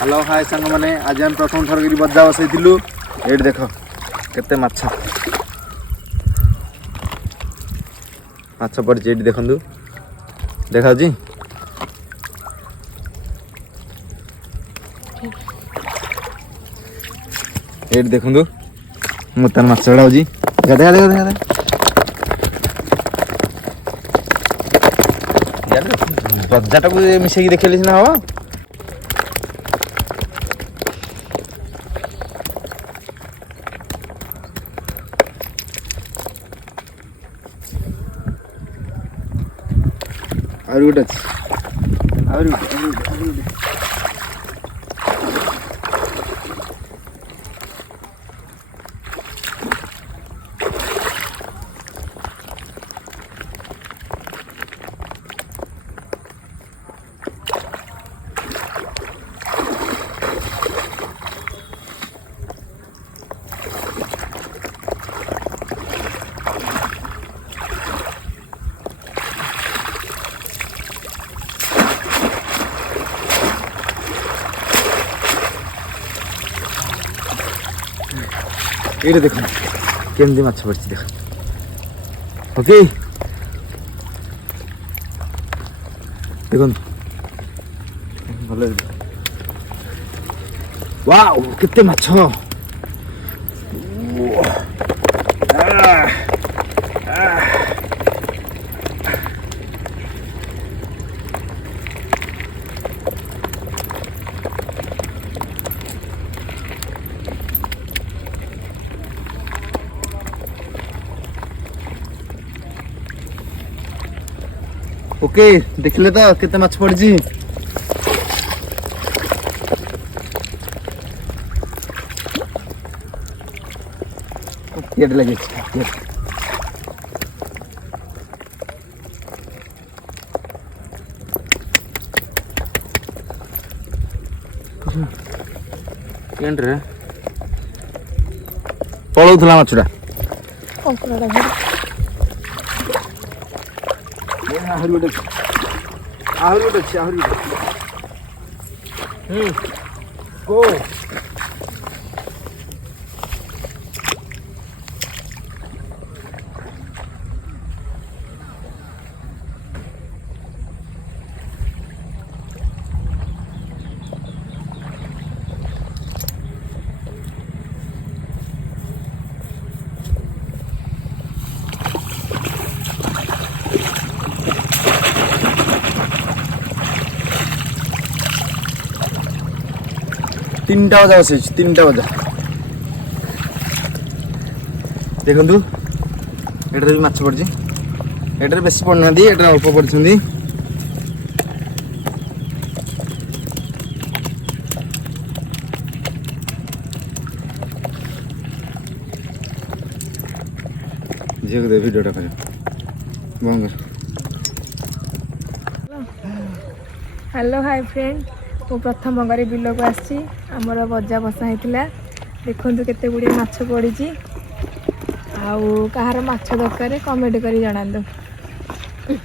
Hello hi सांग मैंने आज हम प्रथम थर की बजा बसईलु ये देख केते माछ पड़ी ये देखु देखा ये देखु मोतान माछ चढ़ा देखा देखा देखा देखा बजाटा को मिसेकी देखले सीना हम और गुड अच्छी और ये देख केमती माछ पड़ी देख ओके देख भल वाओ केते माछ ओके देखले तो केते माछ पड़ी केट लगे केंद्र पळौथला माछटा आहरी गोटे गो तीन टा बजा बस तीन टा बजा देखु एटार भी माछ पड़ी एटार बेसी पड़ना अल्प पड़ी झील दे भिडियोटा कर बंद कर हेलो हाय फ्रेंड मु प्रथम गरी बिल को आसी आमर बजा बसा होता देखु केते गुड़े माछ पड़ी आउ कहार माछ दरकार कमेंट कर जणातु।